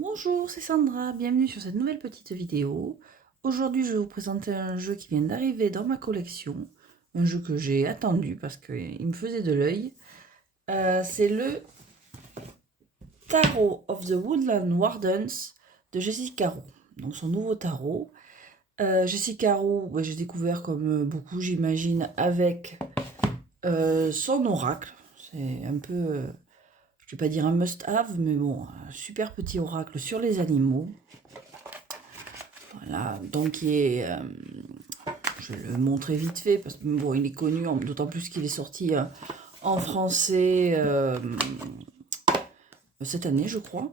Bonjour, c'est Sandra, bienvenue sur cette nouvelle petite vidéo. Aujourd'hui, je vais vous présenter un jeu qui vient d'arriver dans ma collection. Un jeu que j'ai attendu parce qu'il me faisait de l'œil. C'est le Tarot of the Woodland Wardens de Jessica Roux. Donc son nouveau tarot. Jessica Roux, j'ai découvert comme beaucoup j'imagine avec son oracle. C'est un peu, je vais pas dire un must-have, mais bon, un super petit oracle sur les animaux. Voilà, donc je vais le montrer vite fait parce que bon, il est connu, d'autant plus qu'il est sorti en français cette année, je crois.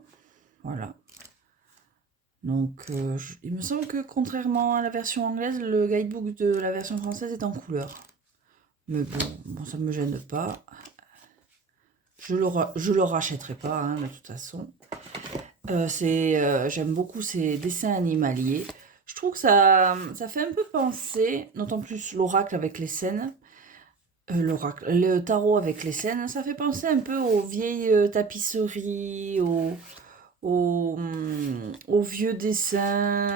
Voilà. Donc, il me semble que contrairement à la version anglaise, le guidebook de la version française est en couleur. Mais bon ça ne me gêne pas. Je le rachèterai pas, hein, de toute façon. J'aime beaucoup ces dessins animaliers. Je trouve que ça fait un peu penser, d'autant plus l'oracle avec les scènes, le tarot avec les scènes, ça fait penser un peu aux vieilles tapisseries, aux vieux dessins,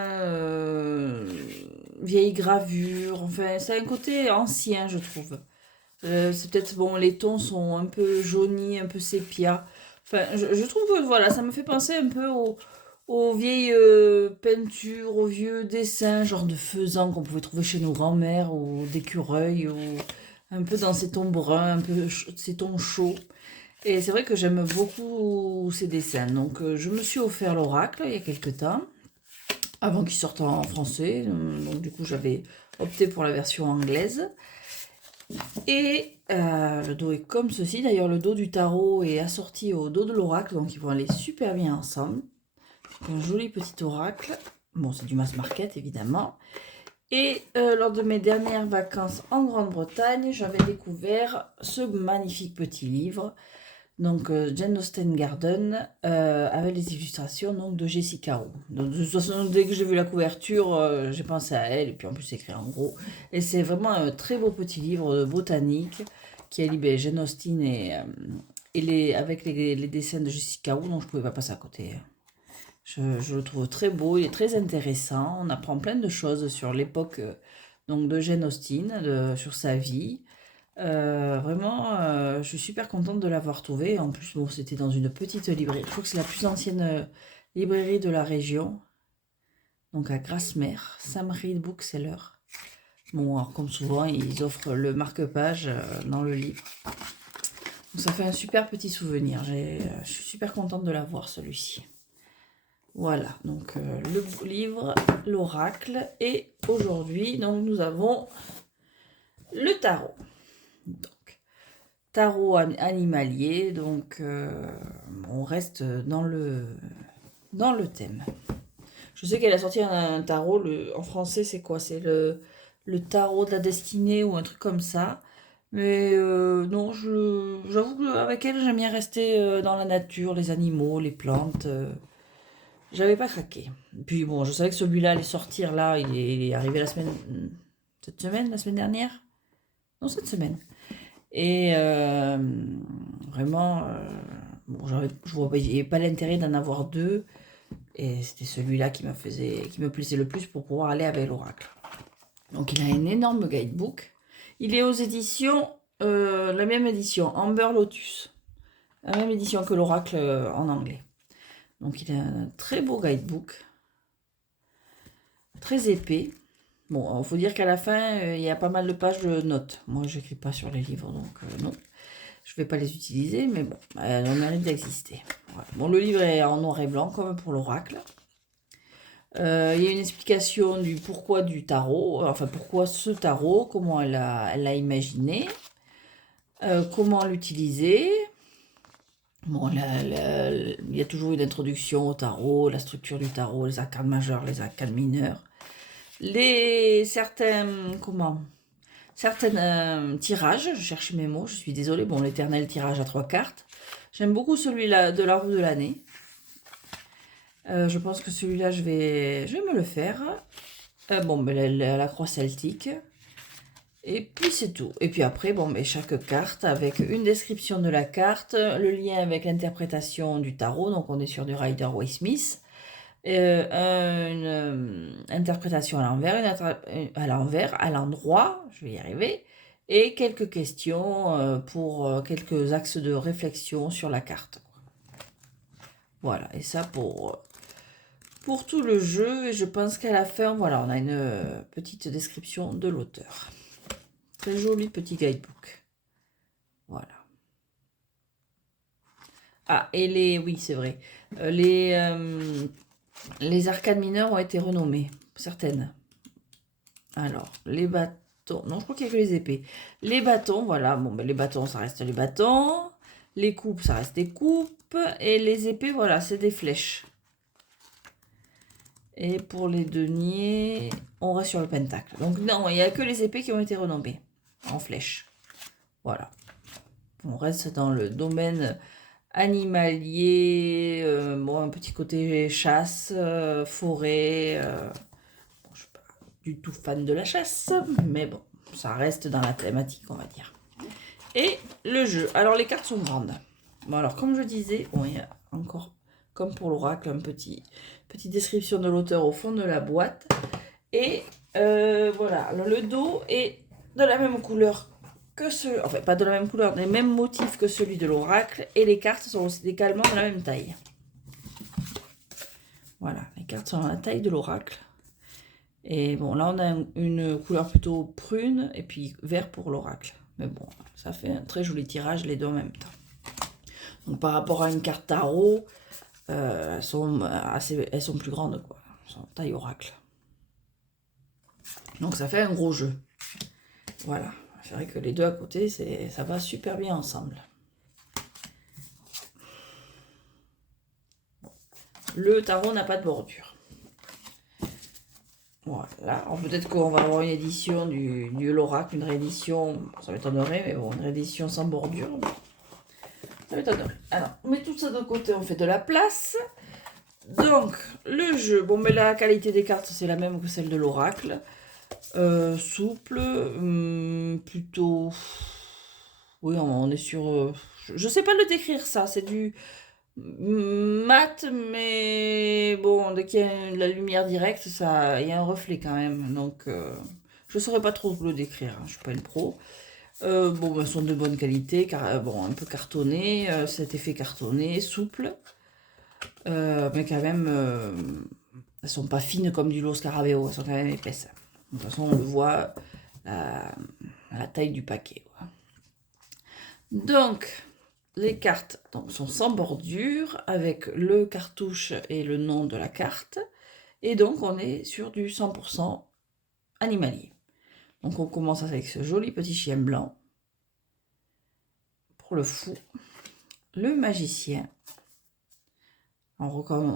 vieilles gravures. Enfin, c'est un côté ancien, je trouve. C'est peut-être, bon, les tons sont un peu jaunis, un peu sépia. Enfin, je trouve que voilà, ça me fait penser un peu aux vieilles peintures, aux vieux dessins, genre de faisans qu'on pouvait trouver chez nos grands-mères, ou d'écureuils, ou un peu dans ces tons bruns, un peu ces tons chauds. Et c'est vrai que j'aime beaucoup ces dessins. Donc, je me suis offert l'oracle il y a quelques temps, avant qu'il sorte en français. Donc, du coup, j'avais opté pour la version anglaise. Et le dos est comme ceci. D'ailleurs, le dos du tarot est assorti au dos de l'oracle, donc ils vont aller super bien ensemble. Un joli petit oracle. Bon, c'est du mass market, évidemment. Et lors de mes dernières vacances en Grande-Bretagne, j'avais découvert ce magnifique petit livre. Donc, Jane Austen Garden, avec les illustrations donc, de Jessica Roux. Donc, de toute façon, dès que j'ai vu la couverture, j'ai pensé à elle, et puis en plus c'est écrit en gros. Et c'est vraiment un très beau petit livre de botanique qui allie Jane Austen avec les dessins de Jessica Roux, donc je ne pouvais pas passer à côté. Je le trouve très beau, il est très intéressant. On apprend plein de choses sur l'époque donc de Jane Austen, sur sa vie. Vraiment, je suis super contente de l'avoir trouvé. En plus, bon, c'était dans une petite librairie. Je crois que c'est la plus ancienne librairie de la région. Donc à Grasmere, Sam Reed Bookseller. Bon, alors comme souvent, ils offrent le marque-page dans le livre. Donc ça fait un super petit souvenir. Je suis super contente de l'avoir, celui-ci. Voilà, donc le livre, l'oracle. Et aujourd'hui, donc nous avons le tarot. Donc, tarot animalier, donc on reste dans le thème. Je sais qu'elle a sorti un tarot, en français c'est quoi? C'est le tarot de la destinée ou un truc comme ça. Mais non, j'avoue qu'avec elle j'aime bien rester dans la nature, les animaux, les plantes. J'avais pas craqué. Puis bon, je savais que celui-là allait sortir là, il est arrivé cette semaine, la semaine dernière? Non, cette semaine. Et vraiment, bon, je vois pas l'intérêt d'en avoir deux. Et c'était celui-là qui me plaisait le plus pour pouvoir aller avec l'oracle. Donc il a un énorme guidebook. Il est aux éditions, la même édition, Amber Lotus. La même édition que l'oracle en anglais. Donc il a un très beau guidebook. Très épais. Bon, il faut dire qu'à la fin, il y a pas mal de pages de notes. Moi, je n'écris pas sur les livres, donc non. Je ne vais pas les utiliser, mais bon, elles ont le mérite d'exister. Voilà. Bon, le livre est en noir et blanc, comme pour l'oracle. Il y a une explication du pourquoi du tarot, enfin pourquoi ce tarot, comment elle l'a imaginé, comment l'utiliser. Bon, il y a toujours une introduction au tarot, la structure du tarot, les arcanes majeurs, les arcanes mineurs. Certains tirages, je cherche mes mots, je suis désolée, bon, l'éternel tirage à 3 cartes. J'aime beaucoup celui-là de la roue de l'année. Je pense que celui-là, je vais me le faire. Bon, ben, la croix celtique. Et puis c'est tout. Et puis après, bon, mais chaque carte avec une description de la carte, le lien avec l'interprétation du tarot, donc on est sur du Rider-Waite-Smith, une interprétation à l'envers, à l'envers, à l'endroit, je vais y arriver, et quelques questions pour quelques axes de réflexion sur la carte. Voilà, et ça pour tout le jeu, et je pense qu'à la fin, voilà, on a une petite description de l'auteur. Très joli petit guidebook. Voilà. Ah, et oui, c'est vrai. Les arcades mineures ont été renommées. Certaines. Alors, les bâtons. Non, je crois qu'il n'y a que les épées. Les bâtons, voilà. Bon, ben, les bâtons, ça reste les bâtons. Les coupes, ça reste des coupes. Et les épées, voilà, c'est des flèches. Et pour les deniers, on reste sur le pentacle. Donc, non, il n'y a que les épées qui ont été renommées en flèches. Voilà. On reste dans le domaine animalier, bon, un petit côté chasse, forêt. Bon, je ne suis pas du tout fan de la chasse, mais bon, ça reste dans la thématique, on va dire. Et le jeu. Alors, les cartes sont grandes. Bon, alors, comme je disais, bon, il y a encore, comme pour l'oracle, petite description de l'auteur au fond de la boîte. Et voilà, le dos est de la même couleur que enfin pas de la même couleur, des mêmes motifs que celui de l'oracle, et les cartes sont aussi également de la même taille. Voilà, les cartes sont de la taille de l'oracle. Et bon, là on a une couleur plutôt prune, et puis vert pour l'oracle. Mais bon, ça fait un très joli tirage les deux en même temps. Donc par rapport à une carte tarot, elles sont plus grandes, quoi. Elles sont taille oracle. Donc ça fait un gros jeu. Voilà. C'est vrai que les deux à côté, ça va super bien ensemble. Le tarot n'a pas de bordure. Voilà. Peut-être qu'on va avoir une édition du l'oracle, une réédition, ça m'étonnerait, mais bon, une réédition sans bordure. Ça m'étonnerait. Alors, on met tout ça de côté, on fait de la place. Donc, le jeu, bon, mais la qualité des cartes, c'est la même que celle de l'oracle. Souple, plutôt... Oui, on est sur... je sais pas le décrire ça, c'est du mat, mais bon, dès qu'il y a de la lumière directe, il y a un reflet quand même. Donc, je saurais pas trop le décrire, hein, je suis pas une pro. Bon, elles sont de bonne qualité, bon, un peu cartonné, cet effet cartonné, souple. Mais quand même, elles sont pas fines comme du Lo Scarabeo, elles sont quand même épaisses. De toute façon, on le voit à la taille du paquet. Donc, les cartes sont sans bordure, avec le cartouche et le nom de la carte. Et donc, on est sur du 100% animalier. Donc, on commence avec ce joli petit chien blanc. Pour le fou. Le magicien. On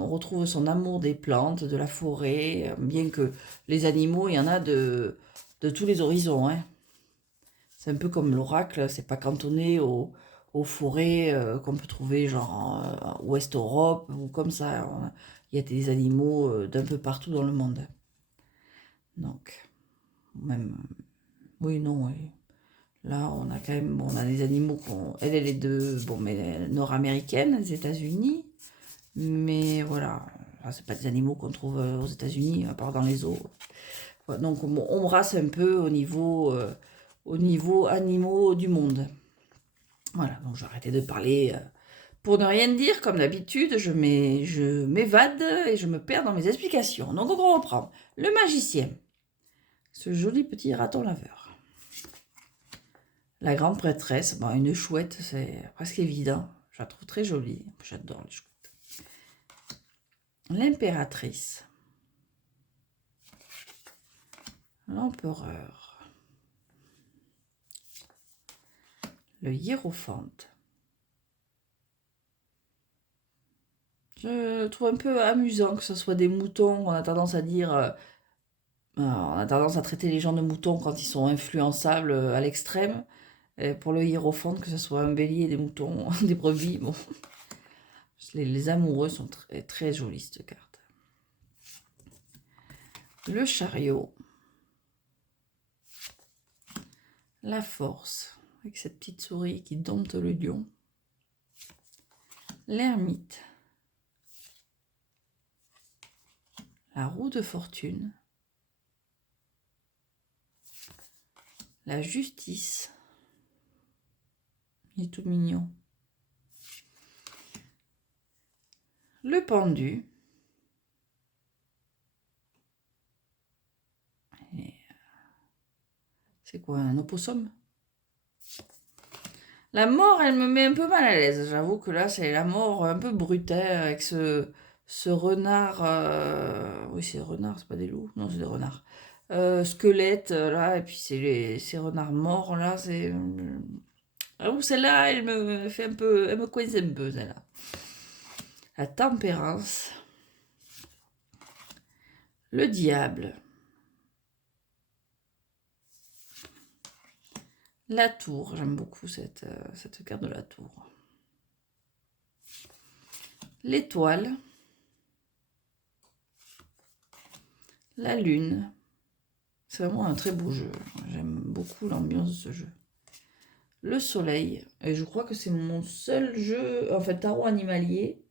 retrouve son amour des plantes, de la forêt, bien que les animaux, il y en a de tous les horizons. Hein. C'est un peu comme l'oracle, c'est pas cantonné aux forêts qu'on peut trouver genre en Ouest Europe ou comme ça. Il y a des animaux d'un peu partout dans le monde. Donc, même, oui, non, oui. Là, on a quand même, bon, on a des animaux elle est de, bon, mais nord-américaine, des États-Unis. Mais voilà, c'est pas des animaux qu'on trouve aux États-Unis, à part dans les zoos. Voilà, donc on brasse un peu au niveau animaux du monde. Voilà, donc j'ai arrêté de parler pour ne rien dire, comme d'habitude. Je m'évade et je me perds dans mes explications. Donc on reprend. Le magicien, ce joli petit raton laveur. La grande prêtresse, bon, une chouette, c'est presque évident. Je la trouve très jolie. J'adore les chouettes. L'impératrice. L'empereur. Le hiérophante. Je trouve un peu amusant que ce soit des moutons. On a tendance à dire... on a tendance à traiter les gens de moutons quand ils sont influençables à l'extrême. Et pour le hiérophante, que ce soit un bélier, des moutons, des brebis, bon. Les amoureux sont très, très jolies, cette carte. Le chariot. La force, avec cette petite souris qui dompte le lion. L'ermite. La roue de fortune. La justice. Il est tout mignon. Le pendu. C'est quoi, un opossum? La mort, elle me met un peu mal à l'aise. J'avoue que là, c'est la mort un peu brutale avec ce renard. Oui, c'est des renards, c'est pas des loups. Non, c'est des renards. Squelette, là, et puis c'est ces renards morts, là. C'est. Ah, celle-là, elle me fait un peu. Elle me coince un peu, celle-là. La tempérance. Le diable. La tour, j'aime beaucoup cette carte de la tour. L'étoile. La lune. C'est vraiment un très beau jeu. J'aime beaucoup l'ambiance de ce jeu. Le soleil. Et je crois que c'est mon seul jeu, en fait, tarot animalier,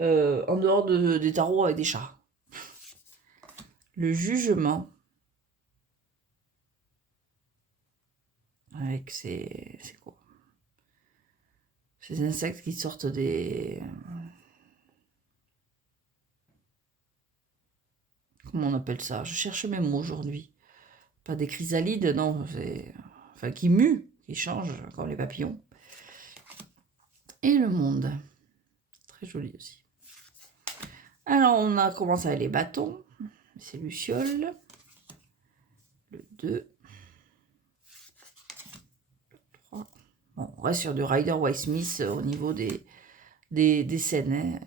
en dehors des tarots avec des chats. Le jugement. Avec c'est quoi? Ces insectes qui sortent des... Comment on appelle ça? Je cherche mes mots aujourd'hui. Pas des chrysalides, non. Enfin, qui muent, qui changent, comme les papillons. Et le monde. Très joli aussi. Alors, on a commencé avec les bâtons. C'est Luciole. Le 2. Le 3. Bon, on reste sur du Rider Waite Smith au niveau des scènes. Hein.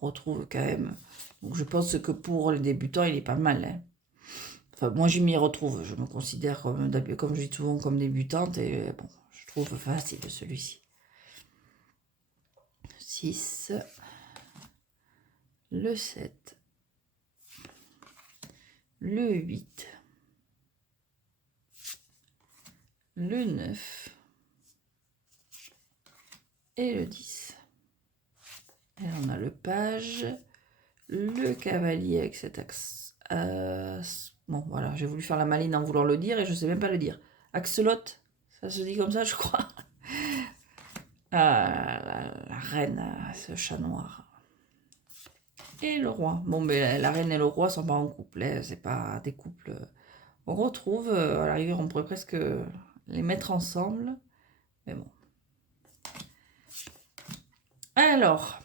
On retrouve quand même. Donc, je pense que pour les débutants, il est pas mal. Hein. Enfin, moi, je m'y retrouve. Je me considère comme je dis souvent, comme débutante. Et bon, je trouve facile celui-ci. 6. Le 7. Le 8. Le 9. Et le 10. Et là, on a le page, le cavalier avec cet axe. Bon, voilà, j'ai voulu faire la maline en voulant le dire et je ne sais même pas le dire. Axelotte, ça se dit comme ça, je crois. La reine, ce chat noir. Et le roi. Bon, mais la reine et le roi sont pas en couple, hein, c'est pas des couples. On retrouve, à la rigueur, on pourrait presque les mettre ensemble. Mais bon. Alors,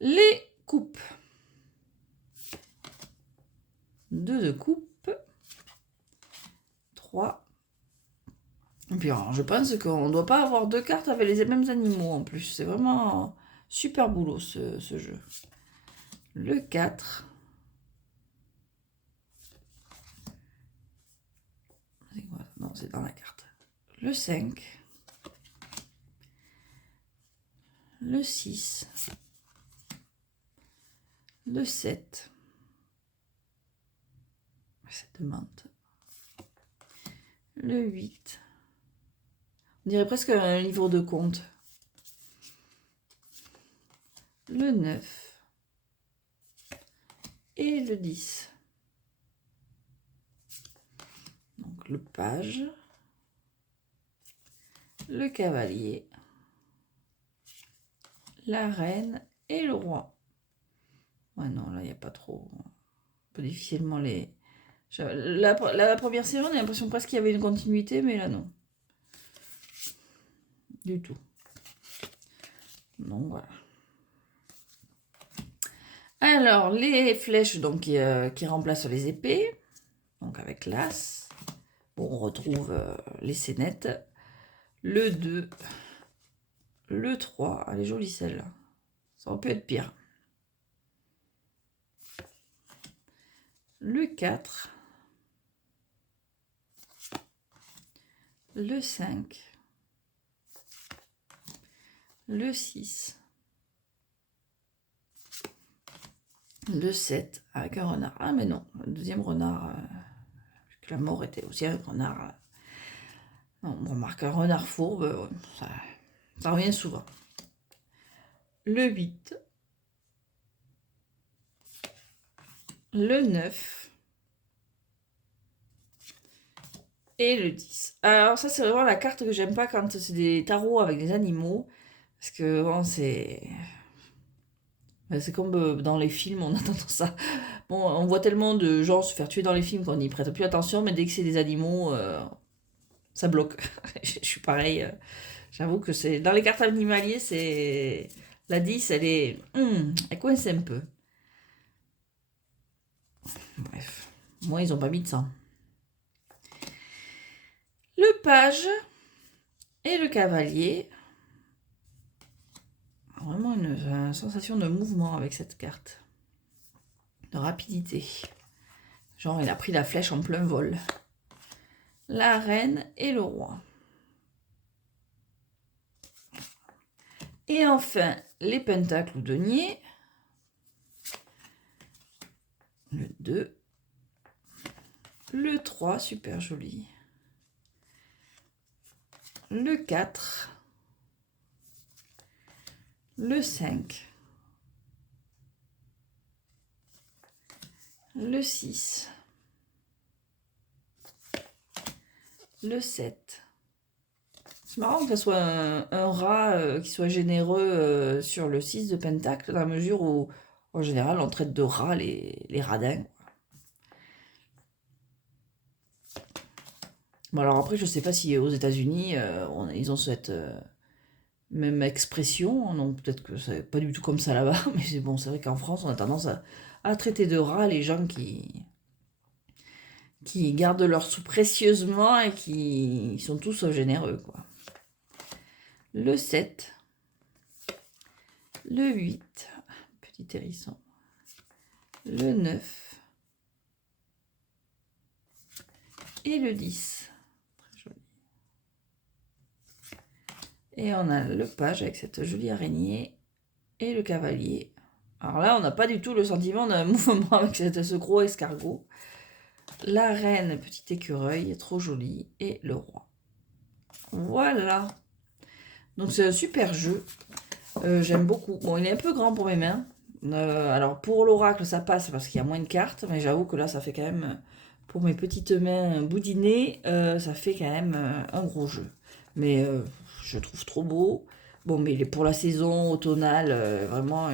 les coupes. 2 de coupe. 3. Et puis alors, je pense qu'on ne doit pas avoir 2 cartes avec les mêmes animaux en plus. C'est vraiment super boulot ce jeu. Le 4. C'est quoi? Non, c'est dans la carte. Le 5. Le 6. Le 7. Cette menthe. Le 8. On dirait presque un livre de contes. Le 9. Et le 10. Donc le page. Le cavalier. La reine et le roi. Ouais, non, là, il n'y a pas trop... On peut difficilement les... La première série, on a l'impression presque qu'il y avait une continuité, mais là, non. Du tout. Donc, voilà. Alors, les flèches donc, qui remplacent les épées. Donc, avec l'as. Bon, on retrouve les scénettes. Le 2. Le 3. Elle est jolie, celle-là. Ça aurait pu être pire. Le 4. Le 5. Le 6. Le 7 avec un renard. Ah mais non, le deuxième renard, La mort était aussi un renard. On remarque un renard fourbe, ça revient souvent. Le 8. Le 9. Et le 10. Alors ça, c'est vraiment la carte que j'aime pas quand c'est des tarots avec des animaux. Parce que bon, c'est comme dans les films, on a tendance à... Bon, on voit tellement de gens se faire tuer dans les films qu'on n'y prête plus attention, mais dès que c'est des animaux, ça bloque. Je suis pareil. J'avoue que c'est... Dans les cartes animaliers, c'est... La 10, elle est... elle coince un peu. Bref. Moi, ils ont pas mis de sang. Le page et le cavalier. Vraiment une sensation de mouvement avec cette carte. De rapidité. Genre, il a pris la flèche en plein vol. La reine et le roi. Et enfin, les pentacles ou deniers. Le 2. Le 3, super joli. Le 4. Le 5. Le 6. Le 7. C'est marrant que ce soit un rat qui soit généreux sur le 6 de pentacle, dans la mesure où, en général, on traite de rats les radins. Bon, alors après, je sais pas si aux États-Unis, ils ont cette même expression, donc peut-être que c'est pas du tout comme ça là-bas, mais c'est bon, c'est vrai qu'en France, on a tendance à traiter de rats les gens qui gardent leurs sous précieusement et qui sont tous généreux, quoi. Le 7, le 8, petit hérisson, le 9 et le 10. Très joli. Et on a le page avec cette jolie araignée et le cavalier. Alors là, on n'a pas du tout le sentiment d'un mouvement avec ce gros escargot. La reine, petit écureuil, trop joli, et le roi. Voilà. Donc c'est un super jeu. J'aime beaucoup. Bon, il est un peu grand pour mes mains. Alors pour l'oracle, ça passe parce qu'il y a moins de cartes, mais j'avoue que là, ça fait quand même, pour mes petites mains boudinées, ça fait quand même un gros jeu. Mais je trouve trop beau. Bon, mais il est pour la saison automnale, vraiment.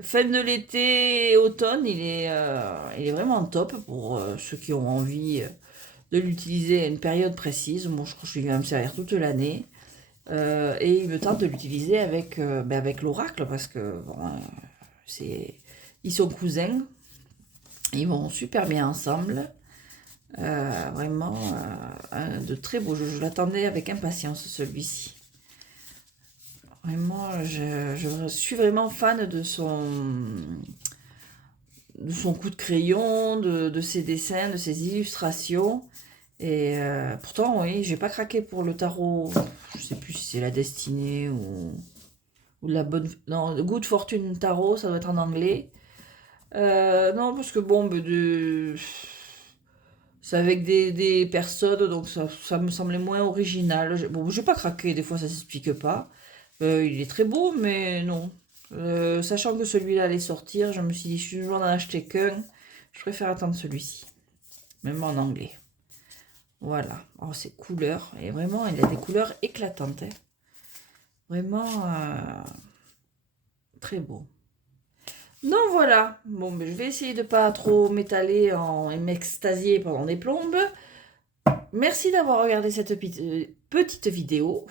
Fin de l'été et automne, il est vraiment top pour ceux qui ont envie de l'utiliser à une période précise. Moi, je crois que je vais me servir toute l'année. Et il me tente de l'utiliser avec l'oracle parce que bon, ils sont cousins. Ils vont super bien ensemble. Vraiment de très beaux jeux. Je l'attendais avec impatience, celui-ci. Vraiment, je suis vraiment fan de son coup de crayon, de ses dessins, de ses illustrations. Et pourtant, oui, j'ai pas craqué pour le tarot. Je sais plus si c'est la destinée ou la bonne... Non, Good Fortune Tarot, ça doit être en anglais. Non, parce que bon, c'est avec des personnes, donc ça me semblait moins original. Bon, j'ai pas craqué, des fois ça s'explique pas. Il est très beau, mais non. Sachant que celui-là allait sortir, je me suis dit, je vais en acheter qu'un. Je préfère attendre celui-ci. Même en anglais. Voilà. Oh, ces couleurs. Et vraiment, il a des couleurs éclatantes. Hein. Vraiment très beau. Donc voilà. Bon, mais je vais essayer de pas trop m'étaler et m'extasier pendant des plombes. Merci d'avoir regardé cette petite vidéo.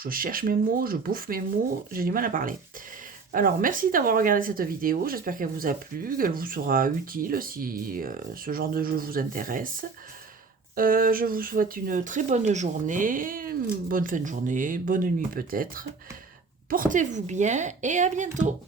Je cherche mes mots, je bouffe mes mots, j'ai du mal à parler. Alors, merci d'avoir regardé cette vidéo. J'espère qu'elle vous a plu, qu'elle vous sera utile si ce genre de jeu vous intéresse. Je vous souhaite une très bonne journée, bonne fin de journée, bonne nuit peut-être. Portez-vous bien et à bientôt.